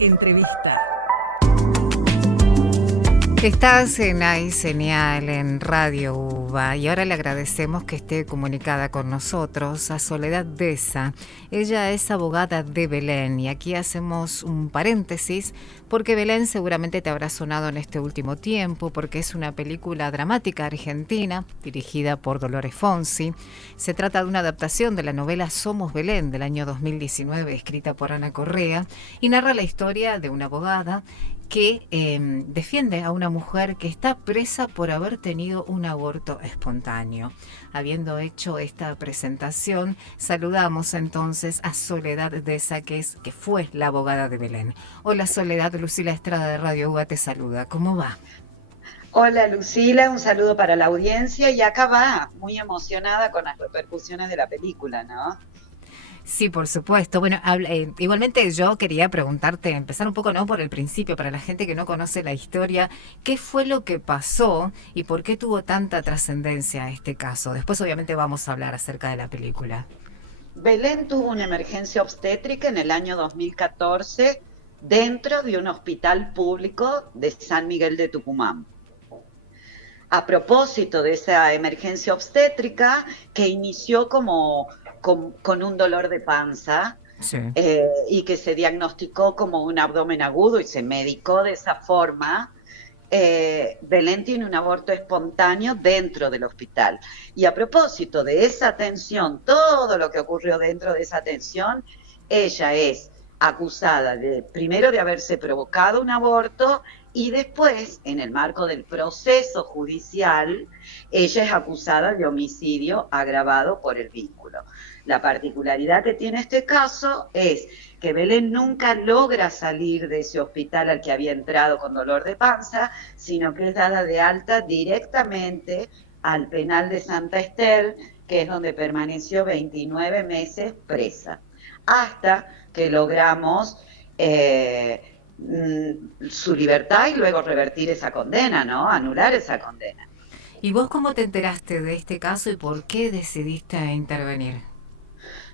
Entrevista. Estás en iSeñal, en Radio UBA, y ahora le agradecemos que esté comunicada con nosotros a Soledad Deza. Ella es abogada de Belén, y aquí hacemos un paréntesis porque Belén seguramente te habrá sonado en este último tiempo, porque es una película dramática argentina dirigida por Dolores Fonsi. Se trata de una adaptación de la novela Somos Belén del año 2019, escrita por Ana Correa, y narra la historia de una abogada que defiende a una mujer que está presa por haber tenido un aborto espontáneo. Habiendo hecho esta presentación, saludamos entonces a Soledad Deza, que fue la abogada de Belén. Hola Soledad, Lucila Estrada de Radio UBA te saluda. ¿Cómo va? Hola Lucila, un saludo para la audiencia y acá va, muy emocionada con las repercusiones de la película, ¿no? Sí, por supuesto. Bueno, igualmente yo quería preguntarte, empezar un poco, ¿no?, por el principio, para la gente que no conoce la historia, ¿qué fue lo que pasó y por qué tuvo tanta trascendencia este caso? Después obviamente vamos a hablar acerca de la película. Belén tuvo una emergencia obstétrica en el año 2014 dentro de un hospital público de San Miguel de Tucumán. A propósito de esa emergencia obstétrica que inició como con un dolor de panza, Sí. y que se diagnosticó como un abdomen agudo y se medicó de esa forma, Belén tiene un aborto espontáneo dentro del hospital. Y a propósito de esa atención, todo lo que ocurrió dentro de esa atención, ella es acusada primero de haberse provocado un aborto y después, en el marco del proceso judicial, ella es acusada de homicidio agravado por el vínculo. La particularidad que tiene este caso es que Belén nunca logra salir de ese hospital al que había entrado con dolor de panza, sino que es dada de alta directamente al penal de Santa Ester, que es donde permaneció 29 meses presa, hasta que logramos su libertad y luego revertir esa condena, ¿no? Anular esa condena. ¿Y vos cómo te enteraste de este caso y por qué decidiste intervenir?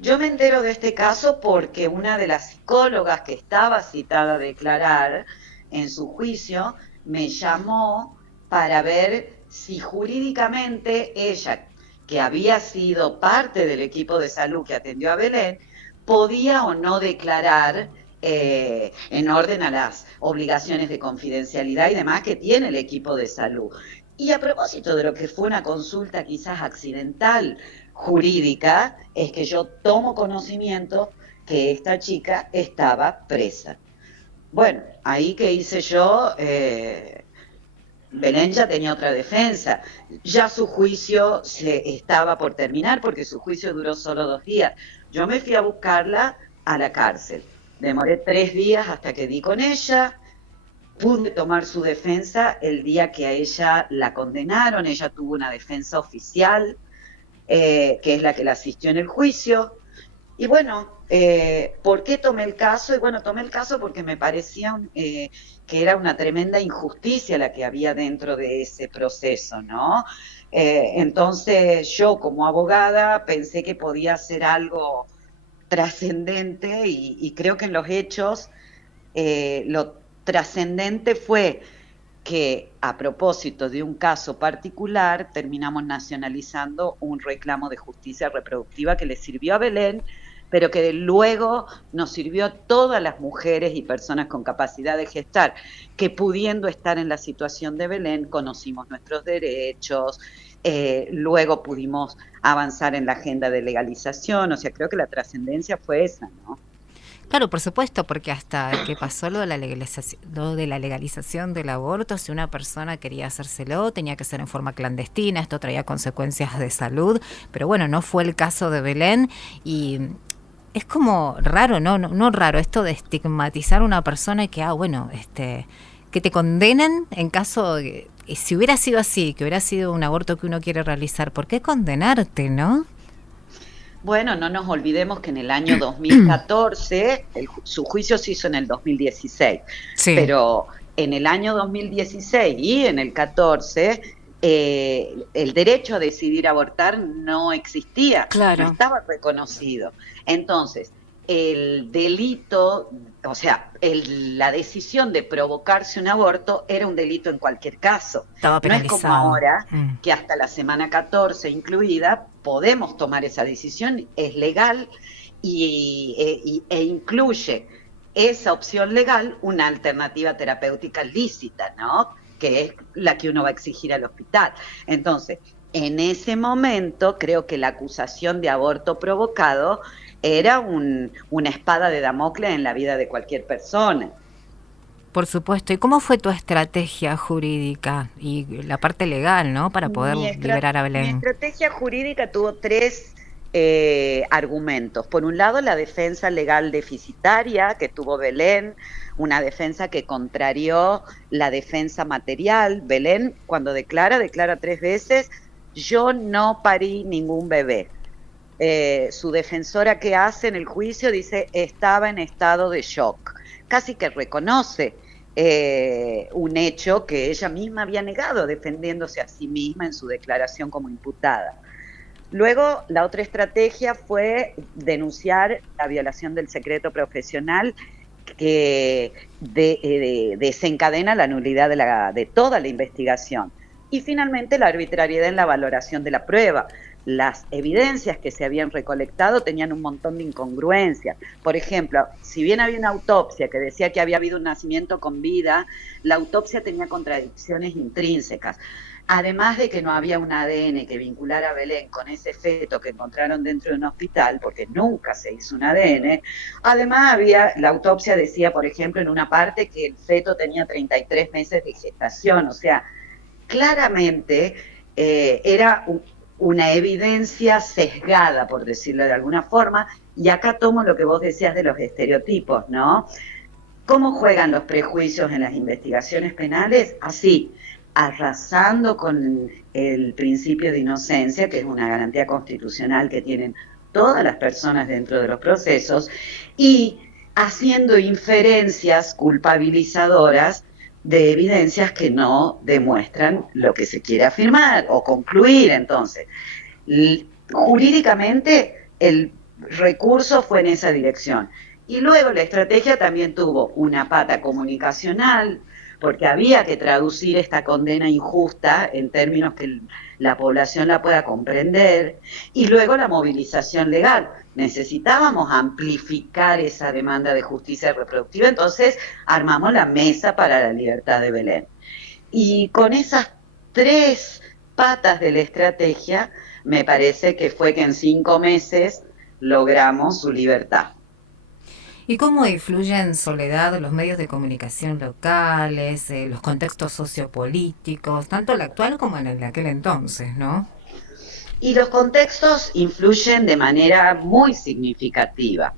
Yo me entero de este caso porque una de las psicólogas que estaba citada a declarar en su juicio me llamó para ver si jurídicamente ella, que había sido parte del equipo de salud que atendió a Belén, podía o no declarar en orden a las obligaciones de confidencialidad y demás que tiene el equipo de salud. Y a propósito de lo que fue una consulta quizás accidental jurídica, es que yo tomo conocimiento que esta chica estaba presa. Bueno, ahí que hice yo, Belén ya tenía otra defensa, ya su juicio se estaba por terminar porque su juicio duró solo 2 días. Yo me fui a buscarla a la cárcel, demoré 3 días hasta que di con ella. Pude tomar su defensa el día que a ella la condenaron. Ella tuvo una defensa oficial, que es la que la asistió en el juicio. Y bueno, ¿por qué tomé el caso? Y bueno, tomé el caso porque me parecía que era una tremenda injusticia la que había dentro de ese proceso, ¿no? Entonces yo como abogada pensé que podía ser algo trascendente y creo que en los hechos lo trascendente fue que a propósito de un caso particular terminamos nacionalizando un reclamo de justicia reproductiva que le sirvió a Belén, pero que luego nos sirvió a todas las mujeres y personas con capacidad de gestar, que pudiendo estar en la situación de Belén conocimos nuestros derechos, luego pudimos avanzar en la agenda de legalización. O sea, creo que la trascendencia fue esa, ¿no? Claro, por supuesto, porque hasta que pasó lo de la legalización del aborto, si una persona quería hacérselo, tenía que ser en forma clandestina, esto traía consecuencias de salud, pero bueno, no fue el caso de Belén y es como raro, no raro, esto de estigmatizar a una persona y que, bueno, que te condenen en caso de, si hubiera sido así, que hubiera sido un aborto que uno quiere realizar, ¿por qué condenarte, no? Bueno, no nos olvidemos que en el año 2014, su juicio se hizo en el 2016, Sí. pero en el año 2016 y en el 14, el derecho a decidir abortar no existía, no Claro. estaba reconocido. Entonces, el delito, o sea, la decisión de provocarse un aborto era un delito en cualquier caso. Estaba No es como penalizado. ahora, que hasta la semana 14 incluida podemos tomar esa decisión, es legal e incluye esa opción legal una alternativa terapéutica lícita, ¿no? Que es la que uno va a exigir al hospital. Entonces, en ese momento creo que la acusación de aborto provocado era una espada de Damocles en la vida de cualquier persona. Por supuesto. ¿Y cómo fue tu estrategia jurídica y la parte legal, ¿no? Para poder liberar a Mi Belén. estrategia jurídica tuvo tres argumentos. Por un lado, la defensa legal deficitaria que tuvo Belén, una defensa que contrarió la defensa material. Belén, cuando declara 3 veces, yo no parí ningún bebé. Su defensora que hace en el juicio dice, estaba en estado de shock. Casi que reconoce un hecho que ella misma había negado, defendiéndose a sí misma en su declaración como imputada. Luego, la otra estrategia fue denunciar la violación del secreto profesional que desencadena la nulidad de toda la investigación. Y finalmente, la arbitrariedad en la valoración de la prueba. Las evidencias que se habían recolectado tenían un montón de incongruencias. Por ejemplo, si bien había una autopsia que decía que había habido un nacimiento con vida, la autopsia tenía contradicciones intrínsecas. Además de que no había un ADN que vinculara a Belén con ese feto que encontraron dentro de un hospital, porque nunca se hizo un ADN, además la autopsia decía, por ejemplo, en una parte que el feto tenía 33 meses de gestación, o sea, claramente era una evidencia sesgada, por decirlo de alguna forma, y acá tomo lo que vos decías de los estereotipos, ¿no? ¿Cómo juegan los prejuicios en las investigaciones penales? Así, arrasando con el principio de inocencia, que es una garantía constitucional que tienen todas las personas dentro de los procesos, y haciendo inferencias culpabilizadoras de evidencias que no demuestran lo que se quiere afirmar o concluir. Entonces, jurídicamente el recurso fue en esa dirección. Y luego la estrategia también tuvo una pata comunicacional, porque había que traducir esta condena injusta en términos que la población la pueda comprender, y luego la movilización legal. Necesitábamos amplificar esa demanda de justicia reproductiva, entonces armamos la Mesa para la Libertad de Belén. Y con esas tres patas de la estrategia, me parece que fue que en 5 meses logramos su libertad. ¿Y cómo influyen, Soledad, los medios de comunicación locales, los contextos sociopolíticos, tanto el actual como en el de aquel entonces, ¿no? Y los contextos influyen de manera muy significativa.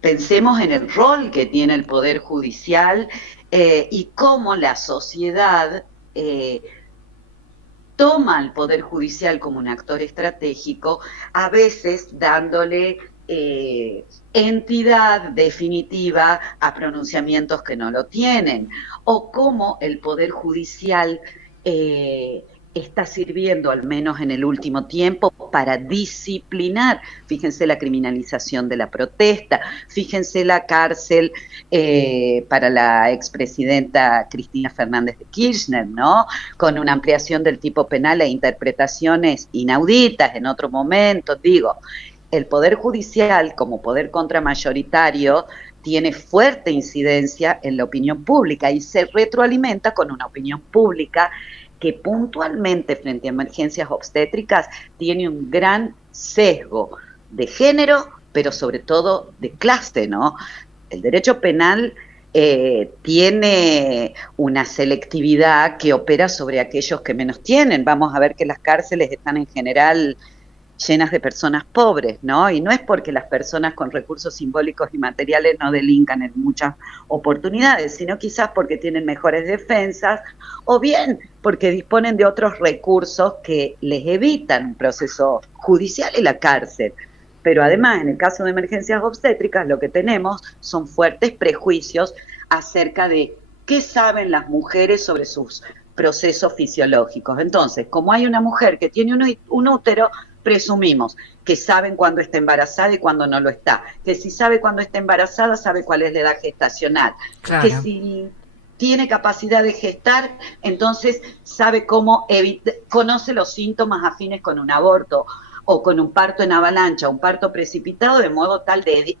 Pensemos en el rol que tiene el Poder Judicial y cómo la sociedad toma al Poder Judicial como un actor estratégico, a veces dándole entidad definitiva a pronunciamientos que no lo tienen, o cómo el Poder Judicial está sirviendo, al menos en el último tiempo, para disciplinar. Fíjense la criminalización de la protesta, fíjense la cárcel para la expresidenta Cristina Fernández de Kirchner, ¿no? Con una ampliación del tipo penal e interpretaciones inauditas en otro momento. Digo, el Poder Judicial, como poder contramayoritario, tiene fuerte incidencia en la opinión pública y se retroalimenta con una opinión pública que puntualmente frente a emergencias obstétricas tiene un gran sesgo de género, pero sobre todo de clase, ¿no? El derecho penal tiene una selectividad que opera sobre aquellos que menos tienen. Vamos a ver que las cárceles están en general llenas de personas pobres, ¿no? Y no es porque las personas con recursos simbólicos y materiales no delincan en muchas oportunidades, sino quizás porque tienen mejores defensas o bien porque disponen de otros recursos que les evitan un proceso judicial y la cárcel. Pero además, en el caso de emergencias obstétricas, lo que tenemos son fuertes prejuicios acerca de qué saben las mujeres sobre sus procesos fisiológicos. Entonces, como hay una mujer que tiene un útero, presumimos que saben cuándo está embarazada y cuándo no lo está, que si sabe cuándo está embarazada, sabe cuál es la edad gestacional, que Claro. si tiene capacidad de gestar, entonces sabe cómo conoce los síntomas afines con un aborto o con un parto en avalancha, un parto precipitado, de modo tal de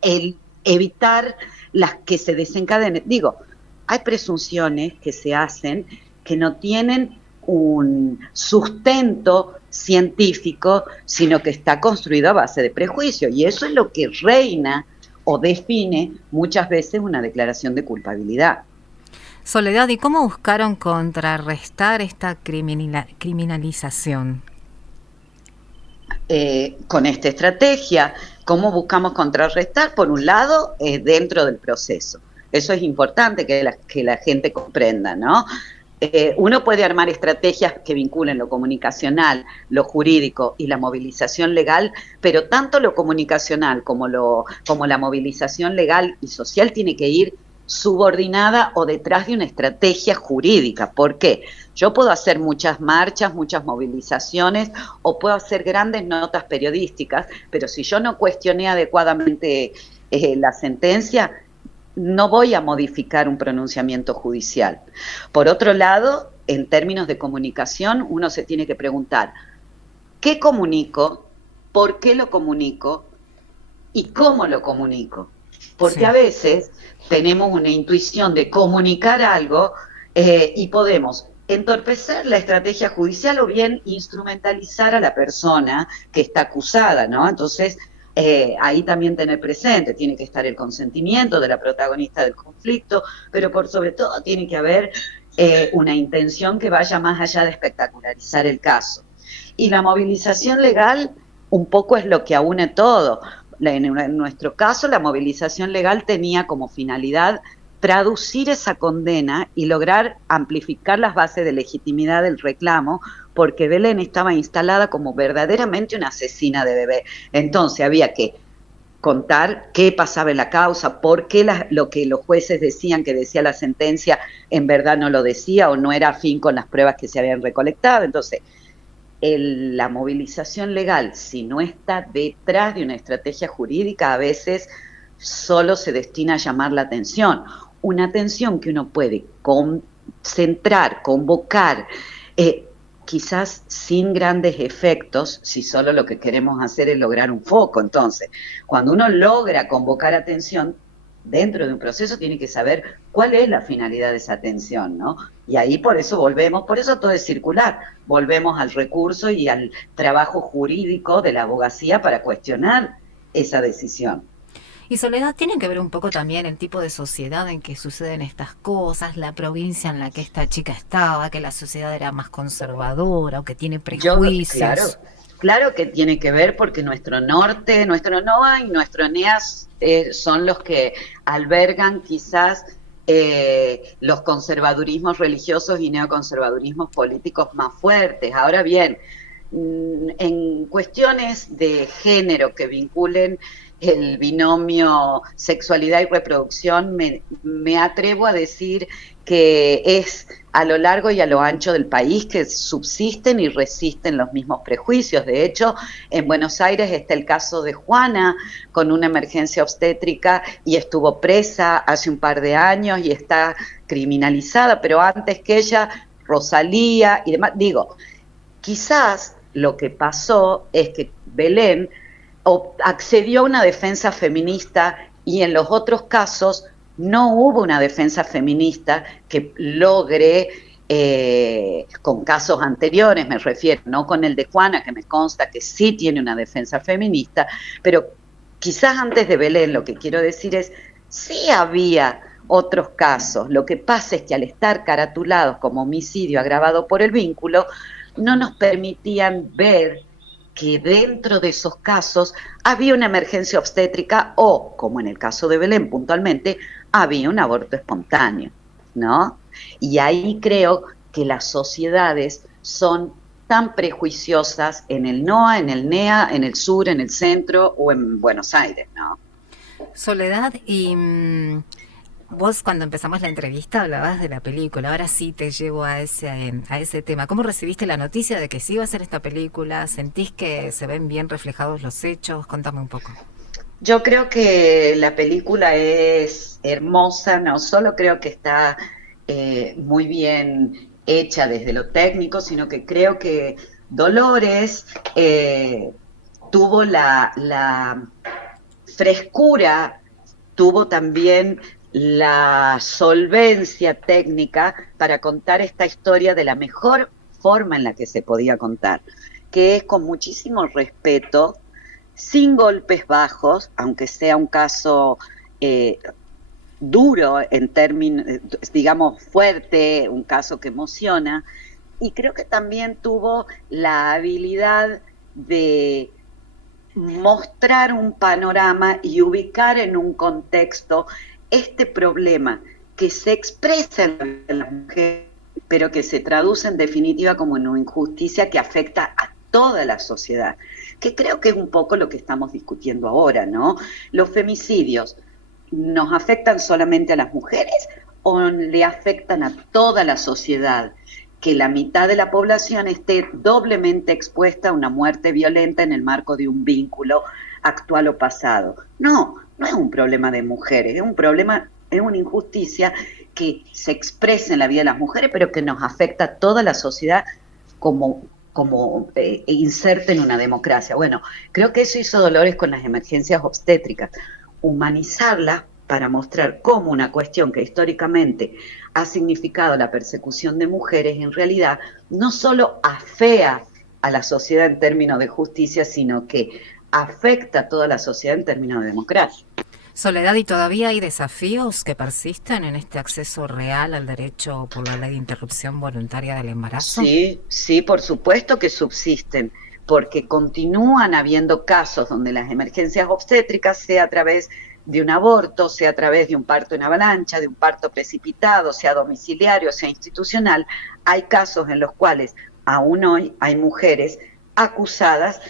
evitar las que se desencadenen. Digo, hay presunciones que se hacen que no tienen un sustento científico, sino que está construido a base de prejuicio. Y eso es lo que reina o define muchas veces una declaración de culpabilidad. Soledad, ¿y cómo buscaron contrarrestar esta criminalización? Con esta estrategia, ¿cómo buscamos contrarrestar? Por un lado, dentro del proceso. Eso es importante que la gente comprenda, ¿no? Uno puede armar estrategias que vinculen lo comunicacional, lo jurídico y la movilización legal, pero tanto lo comunicacional como la movilización legal y social tiene que ir subordinada o detrás de una estrategia jurídica. ¿Por qué? Yo puedo hacer muchas marchas, muchas movilizaciones o puedo hacer grandes notas periodísticas, pero si yo no cuestioné adecuadamente la sentencia, no voy a modificar un pronunciamiento judicial. Por otro lado, en términos de comunicación, uno se tiene que preguntar, ¿qué comunico? ¿Por qué lo comunico? ¿Y cómo lo comunico? Porque Sí. a veces tenemos una intuición de comunicar algo y podemos entorpecer la estrategia judicial o bien instrumentalizar a la persona que está acusada, ¿no? Entonces, ahí también tener presente, tiene que estar el consentimiento de la protagonista del conflicto, pero por sobre todo tiene que haber una intención que vaya más allá de espectacularizar el caso. Y la movilización legal un poco es lo que aúne todo. En nuestro caso, la movilización legal tenía como finalidad traducir esa condena y lograr amplificar las bases de legitimidad del reclamo, porque Belén estaba instalada como verdaderamente una asesina de bebé. Entonces había que contar qué pasaba en la causa, por qué lo que los jueces decían que decía la sentencia en verdad no lo decía o no era afín con las pruebas que se habían recolectado. Entonces, la movilización legal, si no está detrás de una estrategia jurídica, a veces solo se destina a llamar la atención. Una atención que uno puede concentrar, convocar, quizás sin grandes efectos, si solo lo que queremos hacer es lograr un foco. Entonces, cuando uno logra convocar atención, dentro de un proceso tiene que saber cuál es la finalidad de esa atención, ¿no? Y ahí por eso volvemos, por eso todo es circular, volvemos al recurso y al trabajo jurídico de la abogacía para cuestionar esa decisión. Y Soledad, tiene que ver un poco también el tipo de sociedad en que suceden estas cosas, la provincia en la que esta chica estaba, que la sociedad era más conservadora o que tiene Claro, prejuicios. claro que tiene que ver porque nuestro norte, nuestro NOA y nuestro NEAS son los que albergan quizás los conservadurismos religiosos y neoconservadurismos políticos más fuertes. Ahora bien, en cuestiones de género que vinculen el binomio sexualidad y reproducción, me atrevo a decir que es a lo largo y a lo ancho del país que subsisten y resisten los mismos prejuicios. De hecho, en Buenos Aires está el caso de Juana con una emergencia obstétrica y estuvo presa hace un par de años y está criminalizada, pero antes que ella, Rosalía y demás. Digo, quizás lo que pasó es que Belén accedió a una defensa feminista y en los otros casos no hubo una defensa feminista que logre, con casos anteriores me refiero, no con el de Juana, que me consta que sí tiene una defensa feminista, pero quizás antes de Belén lo que quiero decir es, sí había otros casos, lo que pasa es que al estar caratulados como homicidio agravado por el vínculo, no nos permitían ver que dentro de esos casos había una emergencia obstétrica o, como en el caso de Belén puntualmente, había un aborto espontáneo, ¿no? Y ahí creo que las sociedades son tan prejuiciosas en el NOA, en el NEA, en el sur, en el centro o en Buenos Aires, ¿no? Soledad, y Vos cuando empezamos la entrevista hablabas de la película, ahora sí te llevo a ese tema. ¿Cómo recibiste la noticia de que sí iba a ser esta película? ¿Sentís que se ven bien reflejados los hechos? Contame un poco. Yo creo que la película es hermosa, no solo creo que está muy bien hecha desde lo técnico, sino que creo que Dolores tuvo la frescura, tuvo también la solvencia técnica para contar esta historia de la mejor forma en la que se podía contar, que es con muchísimo respeto, sin golpes bajos, aunque sea un caso duro en términos, digamos, fuerte, un caso que emociona, y creo que también tuvo la habilidad de mostrar un panorama y ubicar en un contexto este problema que se expresa en las mujeres, pero que se traduce en definitiva como una injusticia que afecta a toda la sociedad, que creo que es un poco lo que estamos discutiendo ahora, ¿no? Los femicidios, ¿nos afectan solamente a las mujeres o le afectan a toda la sociedad? Que la mitad de la población esté doblemente expuesta a una muerte violenta en el marco de un vínculo actual o pasado. No, no es un problema de mujeres, es un problema, es una injusticia que se expresa en la vida de las mujeres, pero que nos afecta a toda la sociedad como inserta en una democracia. Bueno, creo que eso hizo Dolores con las emergencias obstétricas, humanizarlas para mostrar cómo una cuestión que históricamente ha significado la persecución de mujeres, en realidad no solo afea a la sociedad en términos de justicia, sino que afecta a toda la sociedad en términos de democracia. Soledad, ¿y todavía hay desafíos que persisten en este acceso real al derecho por la ley de interrupción voluntaria del embarazo? Sí, sí, por supuesto que subsisten, porque continúan habiendo casos donde las emergencias obstétricas, sea a través de un aborto, sea a través de un parto en avalancha, de un parto precipitado, sea domiciliario, sea institucional, hay casos en los cuales aún hoy hay mujeres acusadas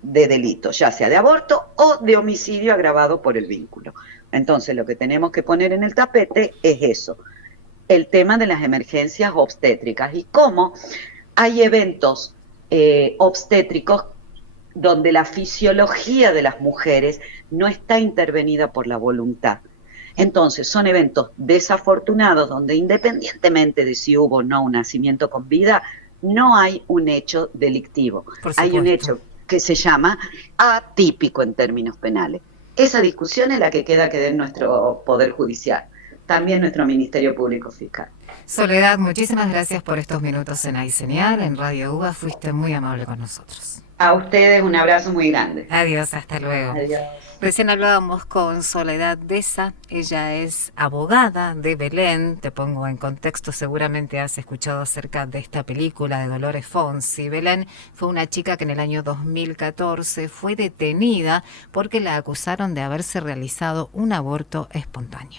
de delitos, ya sea de aborto o de homicidio agravado por el vínculo. Entonces, lo que tenemos que poner en el tapete es eso, el tema de las emergencias obstétricas y cómo hay eventos obstétricos donde la fisiología de las mujeres no está intervenida por la voluntad. Entonces, son eventos desafortunados donde independientemente de si hubo o no un nacimiento con vida, no hay un hecho delictivo. Por Hay un supuesto. hecho que se llama atípico en términos penales. Esa discusión es la que queda en nuestro Poder Judicial, también nuestro Ministerio Público Fiscal. Soledad, muchísimas gracias por estos minutos en Aiseñal, en Radio UBA. Fuiste muy amable con nosotros. A ustedes un abrazo muy grande. Adiós, hasta luego. Adiós. Recién hablábamos con Soledad Deza, ella es abogada de Belén, te pongo en contexto, seguramente has escuchado acerca de esta película de Dolores Fonsi. Belén fue una chica que en el año 2014 fue detenida porque la acusaron de haberse realizado un aborto espontáneo.